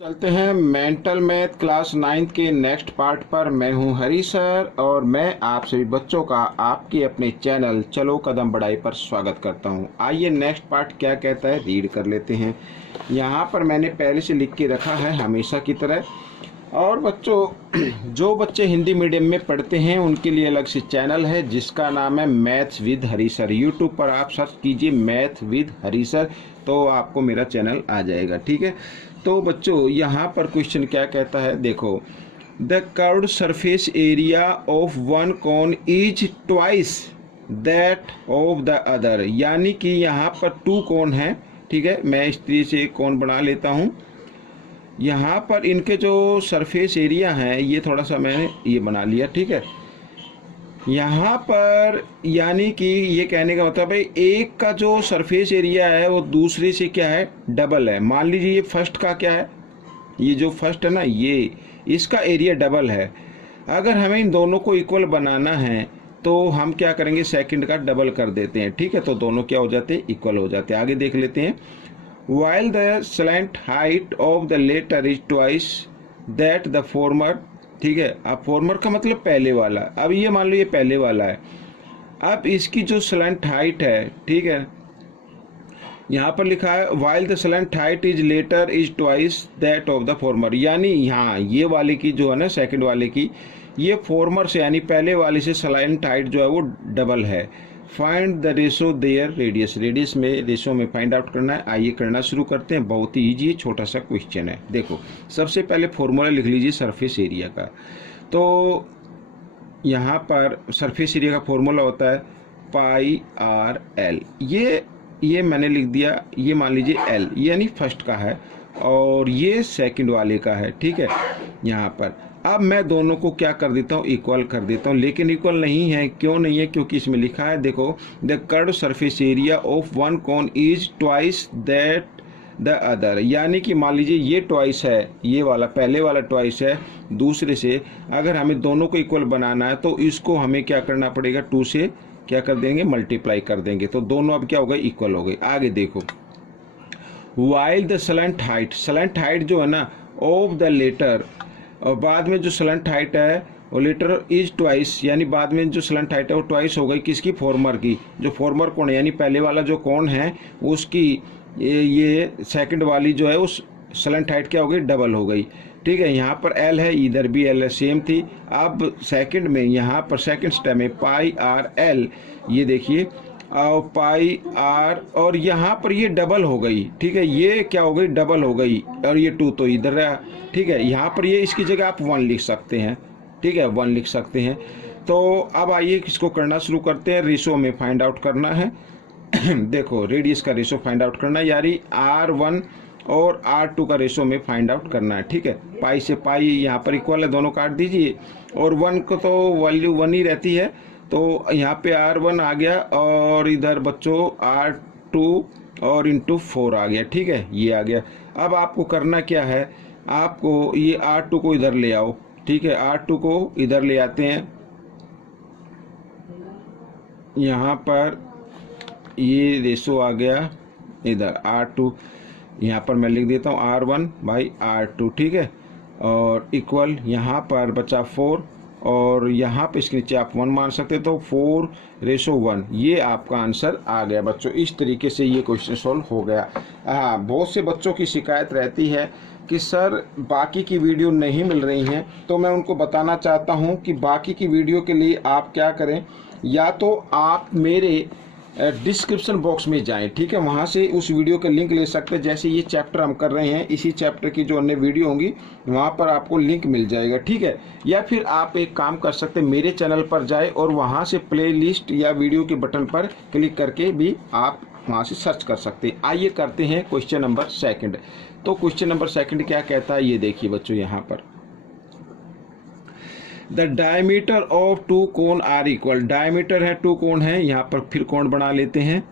चलते हैं mental math class 9th के नेक्स्ट पार्ट पर। मैं हूं हरी सर और मैं आप सभी बच्चों का आपके अपने चैनल चलो कदम बढ़ाई पर स्वागत करता हूं। आइए नेक्स्ट पार्ट क्या कहता है रीड कर लेते हैं। यहां पर मैंने पहले से लिख के रखा है हमेशा की तरह। और बच्चों जो बच्चे हिंदी मीडियम में पढ़ते हैं उनके लिए अलग से चैनल है जिसका नाम है maths with Hari sir. YouTube पर आप सर्च कीजिए मैथ विद हरी सर तो आपको मेरा चैनल आ जाएगा, ठीक है। तो बच्चों यहाँ पर क्वेश्चन क्या कहता है, देखो the curved surface area of one cone is twice that of the other. यानी कि यहाँ पर टू कोन है, ठीक है। मैं इस तरीके से एक कोन बना लेता हूँ। यहाँ पर इनके जो सरफेस एरिया है ये थोड़ा सा मैंने ये बना लिया, ठीक है। यहाँ पर यानी कि ये कहने का मतलब है एक का जो सरफेस एरिया है वो दूसरे से क्या है, डबल है। मान लीजिए ये फर्स्ट का क्या है, ये जो फर्स्ट है ना ये इसका एरिया डबल है। अगर हमें इन दोनों को इक्वल बनाना है तो हम क्या करेंगे, सेकंड का डबल कर देते हैं, ठीक है। तो दोनों क्या हो जाते हैं, इक्वल हो जाते हैं। आगे देख लेते हैं। while the slant height of the latter is twice that the former, ठीक है। अब फॉर्मर का मतलब पहले वाला। अब ये मान लो ये पहले वाला है। अब इसकी जो स्लैंट हाइट है, ठीक है, यहाँ पर लिखा है while the slant height is later is twice that of the former। यानी यहाँ ये वाले की जो है ना, सेकंड वाले की, ये फॉर्मर से यानी पहले वाले से स्लैंट हाइट जो है वो डबल है। Find the ratio there radius. Radius में रेशो में फाइंड आउट करना है। आइए करना शुरू करते हैं। बहुत ही ईजी छोटा सा क्वेश्चन है। देखो सबसे पहले फॉर्मूला लिख लीजिए सरफेस एरिया का। तो यहाँ पर सरफेस एरिया का फॉर्मूला होता है पाई आर एल। ये मैंने लिख दिया। ये मान लीजिए एल यानी फर्स्ट का है और ये सेकंड वाले का है, ठीक है। यहाँ पर अब मैं दोनों को क्या कर देता हूँ, इक्वल कर देता हूँ। लेकिन इक्वल नहीं है, क्यों नहीं है, क्योंकि इसमें लिखा है देखो the curved surface area of one cone is twice that the other. यानी कि मान लीजिए ये ट्वाइस है, ये वाला पहले वाला ट्वाइस है दूसरे से। अगर हमें दोनों को इक्वल बनाना है तो इसको हमें क्या करना पड़ेगा, टू से क्या कर देंगे, मल्टीप्लाई कर देंगे। तो दोनों अब क्या हो गए, इक्वल हो गए। आगे देखो वाइल द स्लैंट हाइट जो है ना ऑफ द लेटर, और बाद में जो स्लैंट हाइट है वो लेटर इज ट्वाइस, यानी बाद में जो स्लैंट हाइट है वो ट्वाइस हो गई किसकी, फॉर्मर की। जो फॉर्मर कोण है यानी पहले वाला जो कोण है उसकी ये सेकंड वाली जो है उस स्लैंट हाइट क्या हो गई, डबल हो गई, ठीक है। यहाँ पर एल है, इधर भी एल है, सेम थी। अब सेकंड में यहाँ पर सेकंड स्टेप में पाई आर एल, ये देखिए और पाई आर, और यहाँ पर ये डबल हो गई, ठीक है। ये क्या हो गई, डबल हो गई, और ये टू तो इधर रहा, ठीक है। यहाँ पर ये इसकी जगह आप वन लिख सकते हैं, ठीक है, वन लिख सकते हैं। तो अब आइए इसको करना शुरू करते हैं। रेशो में फाइंड आउट करना है। देखो रेडियस का रेशो फाइंड आउट करना है, यानी R1 और R2 का रेशो में फाइंड आउट करना है, ठीक है। पाई से पाई यहाँ पर इक्वल है, दोनों काट दीजिए, और वन को तो वैल्यू वन ही रहती है तो यहाँ पे R1 आ गया और इधर बच्चों R2 और इंटू 4 आ गया, ठीक है, ये आ गया। अब आपको करना क्या है, आपको ये R2 को इधर ले आओ, ठीक है। R2 को इधर ले आते हैं। यहाँ पर ये रेशो आ गया इधर R2, यहाँ पर मैं लिख देता हूँ R1 बाई R2, ठीक है, और इक्वल यहाँ पर बचा 4, और यहाँ पे इसके नीचे आप 1 मान सकते, तो 4:1। ये आपका आंसर आ गया बच्चों। इस तरीके से ये क्वेश्चन सॉल्व हो गया। हाँ, बहुत से बच्चों की शिकायत रहती है कि सर बाकी की वीडियो नहीं मिल रही हैं, तो मैं उनको बताना चाहता हूँ कि बाकी की वीडियो के लिए आप क्या करें, या तो आप मेरे डिस्क्रिप्शन बॉक्स में जाएं, ठीक है, वहां से उस वीडियो का लिंक ले सकते हैं। जैसे ये चैप्टर हम कर रहे हैं, इसी चैप्टर की जो अन्य वीडियो होंगी वहां पर आपको लिंक मिल जाएगा, ठीक है। या फिर आप एक काम कर सकते हैं, मेरे चैनल पर जाए और वहां से प्लेलिस्ट या वीडियो के बटन पर क्लिक करके भी आप वहां से सर्च कर सकते हैं। आइए करते हैं क्वेश्चन नंबर सेकंड। तो क्वेश्चन नंबर सेकंड क्या कहता है, ये देखिए बच्चों, यहाँ पर द डायमीटर ऑफ टू कोण आर इक्वल। डायमीटर है, टू कोण है, यहाँ पर फिर कोण बना लेते हैं।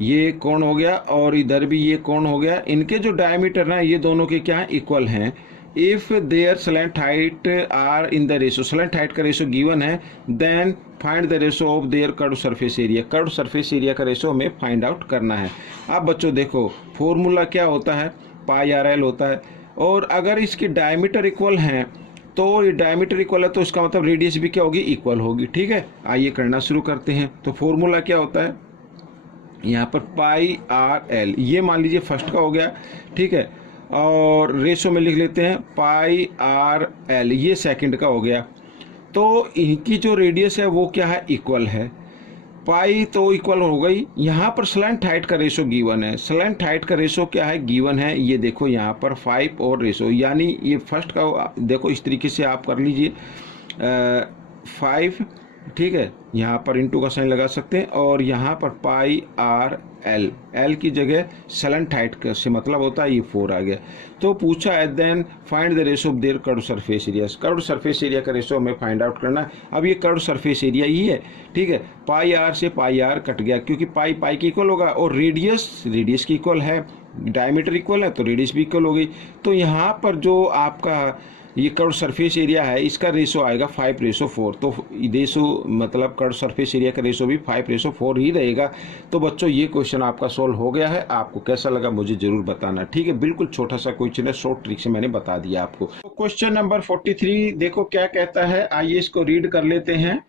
ये कोण हो गया और इधर भी ये कोण हो गया। इनके जो डायमीटर ना ये दोनों के क्या इक्वल हैं। If their slant height are in the ratio, slant height का रेशो गिवन है, then find the ratio of their curved surface area. Curved surface area का रेशो हमें फाइंड आउट करना है। अब बच्चों देखो फॉर्मूला क्या होता है, पाई आर एल होता है, और अगर इसकी डायमीटर इक्वल हैं तो ये डायमीटर इक्वल है तो इसका मतलब रेडियस भी क्या होगी, इक्वल होगी। ठीक है, आइए करना शुरू करते हैं। तो फॉर्मूला क्या होता है यहाँ पर, पाई आर एल, ये मान लीजिए फर्स्ट का हो गया। ठीक है, और रेशो में लिख लेते हैं पाई आर एल, ये सेकंड का हो गया। तो इनकी जो रेडियस है वो क्या है, इक्वल है। पाई तो इक्वल हो गई। यहाँ पर स्लैंट हाइट का रेशो गिवन है। स्लैंट हाइट का रेशो क्या है, गिवन है, ये देखो यहाँ पर 5 और रेशो, यानी ये फर्स्ट का देखो इस तरीके से आप कर लीजिए 5। ठीक है, यहाँ पर इंटू का साइन लगा सकते हैं, और यहाँ पर पाई आर एल, एल की जगह स्लैंट हाइट से मतलब होता है ये 4 आ गया। तो पूछा है then find the ratio of their curved surface area, curved surface area का रेशो हमें फाइंड आउट करना है। अब ये कर्व्ड सरफेस एरिया ही है। ठीक है, पाई आर से पाई आर कट गया, क्योंकि पाई पाई की इक्वल होगा, और रेडियस रेडियस की इक्वल है, डायमीटर इक्वल है तो रेडियस भी इक्वल हो गई। तो यहाँ पर जो आपका ये कर्व सरफेस एरिया है इसका रेशो आएगा 5:4। तो रेशो मतलब कर्व सरफेस एरिया का रेशो भी 5:4 ही रहेगा। तो बच्चों ये क्वेश्चन आपका सॉल्व हो गया है। आपको कैसा लगा मुझे जरूर बताना। ठीक है, बिल्कुल छोटा सा क्वेश्चन है, शॉर्ट ट्रिक से मैंने बता दिया आपको। तो क्वेश्चन नंबर 43 देखो क्या कहता है, आइए इसको रीड कर लेते हैं।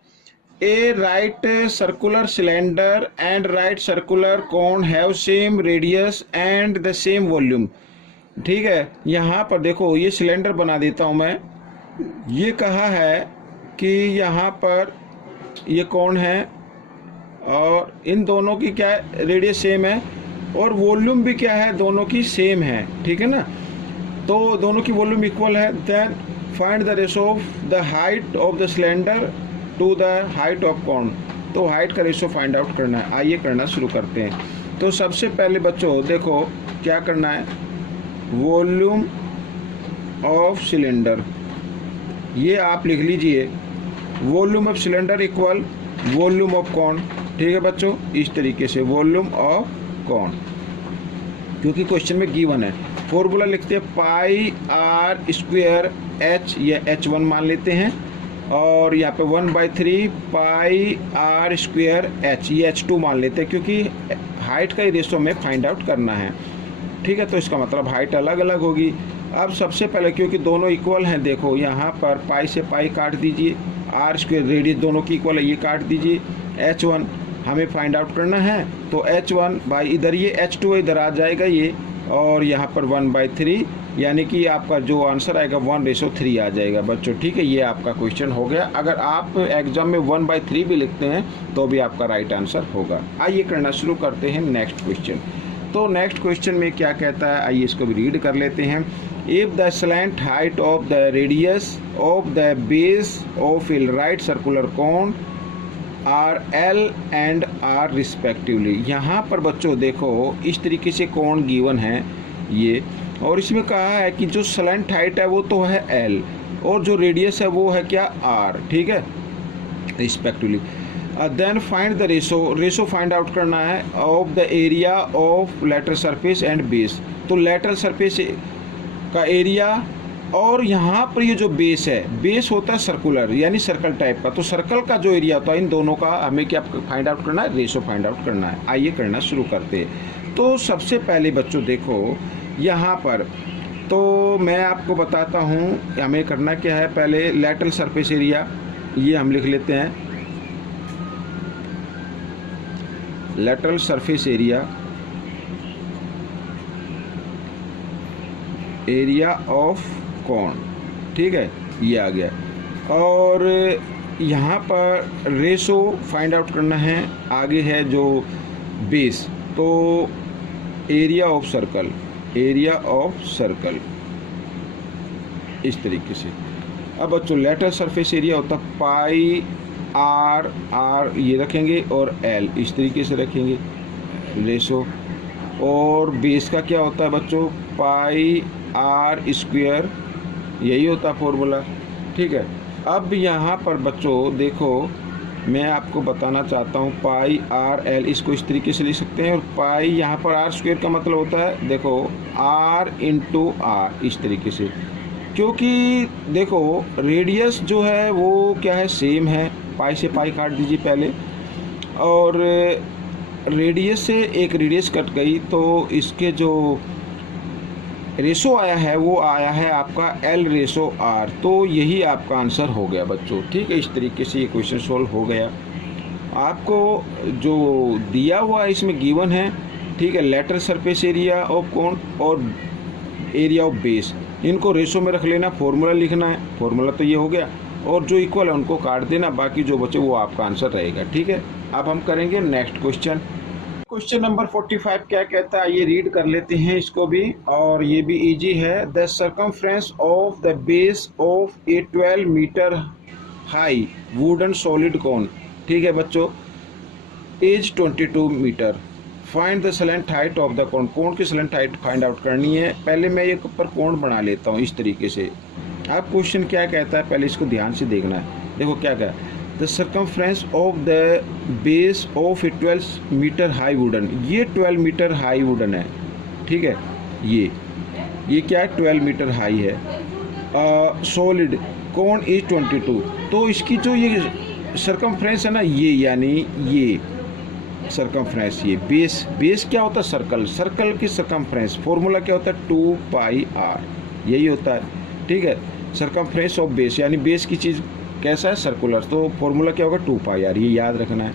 A right circular cylinder and right circular cone have same radius and the same volume. ठीक है, यहाँ पर देखो ये सिलेंडर बना देता हूँ मैं। ये कहा है कि यहाँ पर ये कौन है और इन दोनों की क्या है, रेडियस सेम है, और वॉल्यूम भी क्या है, दोनों की सेम है। ठीक है ना, तो दोनों की वॉल्यूम इक्वल है। Then find the ratio of the height of the cylinder to the height of cone. तो हाइट का रेशो फाइंड आउट करना है। आइए करना शुरू करते हैं। तो सबसे पहले बच्चों देखो क्या करना है, वॉल्यूम ऑफ सिलेंडर, ये आप लिख लीजिए, volume of cylinder equal volume of cone. ठीक है बच्चों, इस तरीके से वॉल्यूम ऑफ कॉन, क्योंकि क्वेश्चन में गिवन है। फॉर्मूला लिखते हैं पाई आर स्क्वायर एच, ये H1 मान लेते हैं, और यहाँ पे 1/3 पाई आर स्क्वायर एच, ये H2 मान लेते हैं, क्योंकि हाइट का ही रेशो में फाइंड आउट करना है। ठीक है, तो इसका मतलब हाइट अलग अलग होगी। अब सबसे पहले क्योंकि दोनों इक्वल हैं, देखो यहाँ पर पाई से पाई काट दीजिए, आर स्क्वायर रेडियस दोनों की इक्वल है, ये काट दीजिए। H1 हमें फाइंड आउट करना है, तो H1 बाई इधर ये H2 इधर आ जाएगा ये, और यहाँ पर 1/3, यानी कि आपका जो आंसर आएगा 1:3 आ जाएगा बच्चों। ठीक है, ये आपका क्वेश्चन हो गया। अगर आप एग्जाम में 1/3 भी लिखते हैं तो भी आपका राइट आंसर होगा। आइए करना शुरू करते हैं नेक्स्ट क्वेश्चन। तो नेक्स्ट क्वेश्चन में क्या कहता है, आइए इसको भी रीड कर लेते हैं। If the slant height of the radius of the base of a right circular cone are l and r respectively. यहाँ पर बच्चों देखो इस तरीके से कोण गिवन है ये, और इसमें कहा है कि जो स्लैंट हाइट है वो तो है एल, और जो रेडियस है वो है क्या, आर। ठीक है, respectively. Then find the ratio find out करना है of the area of lateral surface and base. तो लेटरल सरफेस का एरिया, और यहाँ पर ये जो बेस है, बेस होता है सर्कुलर यानी सर्कल टाइप का, तो सर्कल का जो एरिया होता है इन दोनों का हमें क्या फाइंड आउट करना है, रेशो फाइंड आउट करना है। आइए करना शुरू करते हैं। तो सबसे पहले बच्चों देखो यहाँ पर, तो मैं आपको बताता हूँ हमें करना क्या है। पहले लेटरल सरफेस एरिया ये हम लिख लेते हैं, lateral surface area, area of cone. ठीक है, ये आ गया। और यहाँ पर रेशो फाइंड आउट करना है, आगे है जो बेस, तो area of circle, area of circle इस तरीके से। अब बच्चों लेटरल सरफेस एरिया होता है पाई आर, आर ये रखेंगे और एल इस तरीके से रखेंगे रेशो, और बेस का क्या होता है बच्चों, पाई आर स्क्वायर, यही होता फॉर्मूला। ठीक है, अब यहाँ पर बच्चों देखो मैं आपको बताना चाहता हूँ, पाई आर एल इसको इस तरीके से लिख सकते हैं, और पाई यहाँ पर आर स्क्वायर का मतलब होता है देखो आर इंटू आर इस तरीके से, क्योंकि देखो रेडियस जो है वो क्या है, सेम है। पाई से पाई काट दीजिए पहले, और रेडियस से एक रेडियस कट गई, तो इसके जो रेशो आया है वो आया है आपका L रेशो R, तो यही आपका आंसर हो गया बच्चों। ठीक है, इस तरीके से ये क्वेश्चन सॉल्व हो गया। आपको जो दिया हुआ इसमें गिवन है, ठीक है, lateral surface area of cone और एरिया ऑफ बेस, इनको रेशो में रख लेना, फॉर्मूला लिखना है, फॉर्मूला तो ये हो गया, और जो इक्वल है उनको काट देना, बाकी जो बचे वो आपका आंसर रहेगा। ठीक है, अब हम करेंगे नेक्स्ट क्वेश्चन। क्वेश्चन नंबर 45 क्या कहता है, ये रीड कर लेते हैं इसको भी, और ये भी इजी है। The circumference of the base of a 12 metre high wooden solid cone, ठीक है बच्चों, is 22 metre. Find the slant height of the cone, cone की स्लेंट हाइट फाइंड आउट करनी है। पहले मैं एक ऊपर कोन बना लेता हूँ इस तरीके से। अब क्वेश्चन क्या कहता है, पहले इसको ध्यान से देखना है। देखो क्या कहता है, the circumference of the base of a 12 metre high wooden, ये 12 मीटर हाई वुडन है, ठीक है, ये क्या है, 12 मीटर हाई है। सॉलिड कोन इज 22, तो इसकी जो ये सर्कमफ्रेंस है ना, ये यानी ये सर्कमफ्रेंस, ये बेस क्या होता है, सर्कल की सर्कमफ्रेंस, फॉर्मूला क्या होता है 2 पाई r, यही होता है। ठीक है, सर्कमफ्रेंस ऑफ बेस यानी बेस की चीज़ कैसा है, सर्कुलर, तो फॉर्मूला क्या होगा 2 पाई r, ये याद रखना है।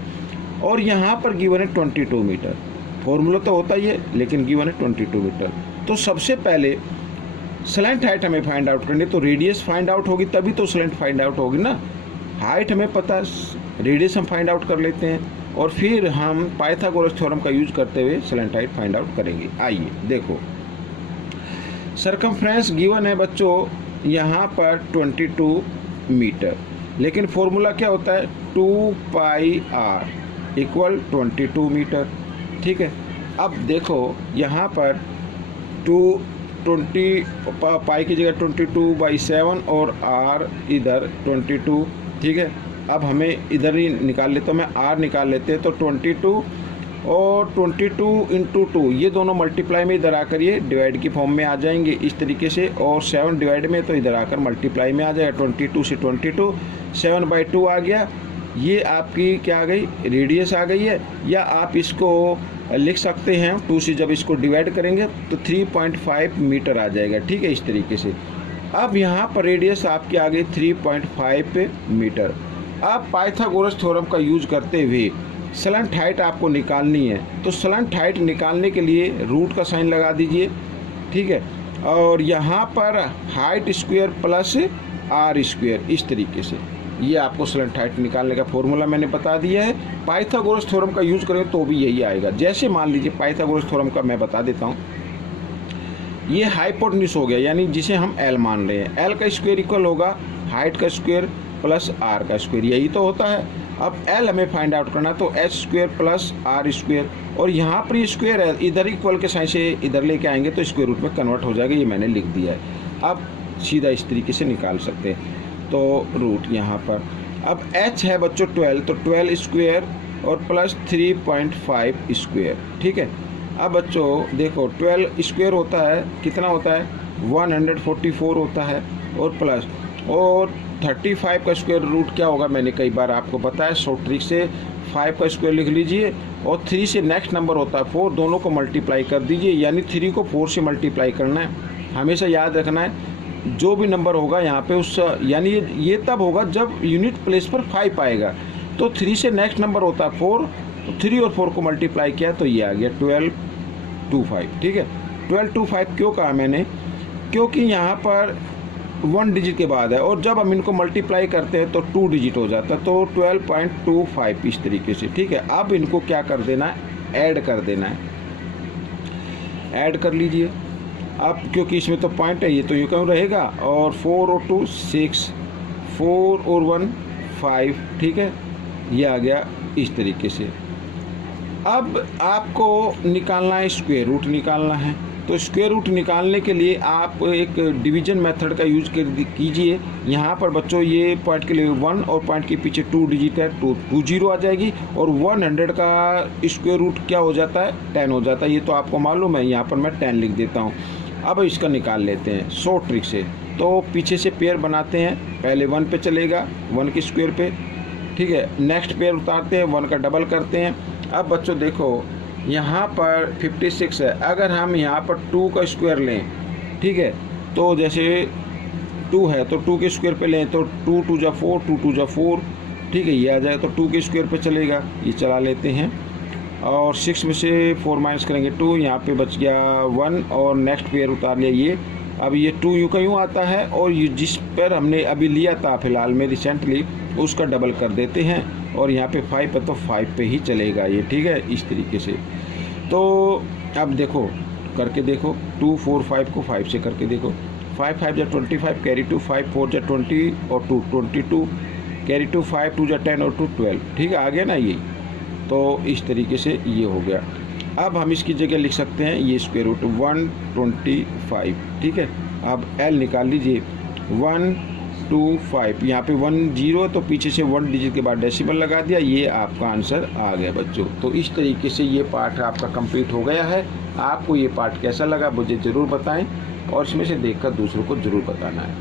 और यहाँ पर गिवन है 22 मीटर, फॉर्मूला तो होता ही है लेकिन गिवन है 22 मीटर। तो सबसे पहले स्लेंट हाइट हमें फाइंड आउट करनी, तो रेडियस फाइंड आउट होगी तभी तो स्लेंट फाइंड आउट होगी ना। हाइट हमें पता है, रेडियस हम फाइंड आउट कर लेते हैं, और फिर हम पाइथागोरस थ्योरम का यूज करते हुए स्लेंट हाइट फाइंड आउट करेंगे। आइए देखो, सर्कमफ्रेंस गिवन है बच्चों यहाँ पर 22 मीटर, लेकिन फॉर्मूला क्या होता है 2 पाई r इक्वल 22 मीटर। ठीक है, अब देखो यहाँ पर 20 पाई की जगह 22/7 और r इधर 22। ठीक है, अब हमें इधर ही निकाल लेते, तो मैं r निकाल लेते हैं, तो 22 और 22 इंटू 2, ये दोनों मल्टीप्लाई में इधर आकर ये डिवाइड की फॉर्म में आ जाएंगे इस तरीके से, और 7 डिवाइड में तो इधर आकर मल्टीप्लाई में आ जाएगा। 22 से 22 7/2 आ गया, ये आपकी क्या आ गई, रेडियस आ गई है। या आप इसको लिख सकते हैं 2 से जब इसको डिवाइड करेंगे तो 3.5 मीटर आ जाएगा। ठीक है, इस तरीके से। अब यहाँ पर रेडियस आपकी आ गई 3.5 मीटर। अब पाइथागोरस थ्योरम का यूज करते हुए स्लेंट हाइट आपको निकालनी है, तो स्लेंट हाइट निकालने के लिए रूट का साइन लगा दीजिए। ठीक है, और यहाँ पर height square plus r square, इस तरीके से ये आपको स्लेंट हाइट निकालने का फॉर्मूला मैंने बता दिया है। पाइथागोरस थ्योरम का यूज करें तो भी यही आएगा। जैसे मान लीजिए पाइथागोरस थ्योरम का मैं बता देता हूँ, ये हाइपोटेन्यूज हो गया, यानी जिसे हम l मान रहे हैं, l का स्क्वायर इक्वल होगा हाइट का स्क्वायर प्लस r का स्क्वायर, यही तो होता है। अब l हमें फाइंड आउट करना, तो h square plus r square, और यहाँ पर ये स्क्वायर है, इधर इक्वल के साइन से इधर लेके आएंगे तो स्क्वायर रूट में कन्वर्ट हो जाएगा, ये मैंने लिख दिया है। अब सीधा इस तरीके से निकाल सकते हैं, तो रूट यहाँ पर। अब h है बच्चों 12, तो 12 स्क्वायर और प्लस 3.5 स्क्वायर। ठीक है, अब बच्चों देखो 12 स्क्वायर होता है कितना होता है 144 होता है, और प्लस और 35 का स्क्वायर रूट क्या होगा, मैंने कई बार आपको बताया शॉर्ट ट्रिक से, 5 का स्क्वायर लिख लीजिए, और 3 से नेक्स्ट नंबर होता है 4, दोनों को मल्टीप्लाई कर दीजिए, यानी 3 को 4 से मल्टीप्लाई करना है। हमेशा याद रखना है जो भी नंबर होगा यहाँ पे उस, यानी ये तब होगा जब यूनिट प्लेस पर 5 आएगा, तो 3 से नेक्स्ट नंबर होता है 4, तो 3 और 4 को मल्टीप्लाई किया तो ये आ गया 1225। ठीक है, 1225 क्यों कहा मैंने, क्योंकि यहाँ पर 1 डिजिट के बाद है, और जब हम इनको मल्टीप्लाई करते हैं तो 2 डिजिट हो जाता है, तो 12.25 इस तरीके से। ठीक है, अब इनको क्या कर देना है, ऐड कर देना है, ऐड कर लीजिए। अब क्योंकि इसमें तो पॉइंट है, ये तो ये क्यों रहेगा, और 4 और 2 6, 4 और 1 5। ठीक है, ये आ गया इस तरीके से। अब आपको निकालना है स्क्वायर रूट निकालना है, तो स्क्वायर रूट निकालने के लिए आप एक डिवीजन मेथड का यूज कीजिए। यहाँ पर बच्चों ये पॉइंट के लिए 1 और पॉइंट के पीछे 2 डिजिट है, तो 20 आ जाएगी, और 100 का स्क्वायर रूट क्या हो जाता है 10 हो जाता है, ये तो आपको मालूम है। यहाँ पर मैं 10 लिख देता हूँ। अब इसका निकाल लेते हैं शॉर्ट ट्रिक से, तो पीछे से पेयर बनाते हैं, पहले 1 पे चलेगा 1 के स्क्वायर पे। ठीक है, नेक्स्ट पेयर उतारते हैं, 1 का डबल करते हैं। अब बच्चों देखो यहाँ पर 56 है, अगर हम यहाँ पर 2 का स्क्वायर लें ठीक है। तो जैसे 2 है तो 2 के स्क्वायर पे लें तो 2 2 जा 4, 2 2 जा 4, ठीक है, ये आ जाए तो 2 के स्क्वायर पे चलेगा, ये चला लेते हैं। और 6 में से 4 माइनस करेंगे 2, यहाँ पे बच गया 1 और नेक्स्ट पेयर उतार लिया ये। अब ये 2 यूँ का यूँ आता है और ये जिस पर हमने अभी लिया था फिलहाल में रिसेंटली उसका डबल कर देते हैं और यहाँ पे 5 है तो 5 पे ही चलेगा ये, ठीक है, इस तरीके से। तो अब देखो करके देखो 2 4 5 को 5 से करके देखो, 5 5 जा 25, कैरी टू 5 4 जा 20 और 2 22, कैरी टू 5 2 जा 10 और 2 12, ठीक है, आ गया ना ये। तो इस तरीके से ये हो गया। अब हम इसकी जगह लिख सकते हैं ये स्क्वायर रूट 125, ठीक है। अब एल निकाल लीजिए 125, यहाँ पे 1 0 तो पीछे से 1 डिजिट के बाद डेसिमल लगा दिया, ये आपका आंसर आ गया बच्चों। तो इस तरीके से ये पार्ट आपका कंप्लीट हो गया है। आपको ये पार्ट कैसा लगा मुझे ज़रूर बताएं और इसमें से देखकर दूसरों को ज़रूर बताना है।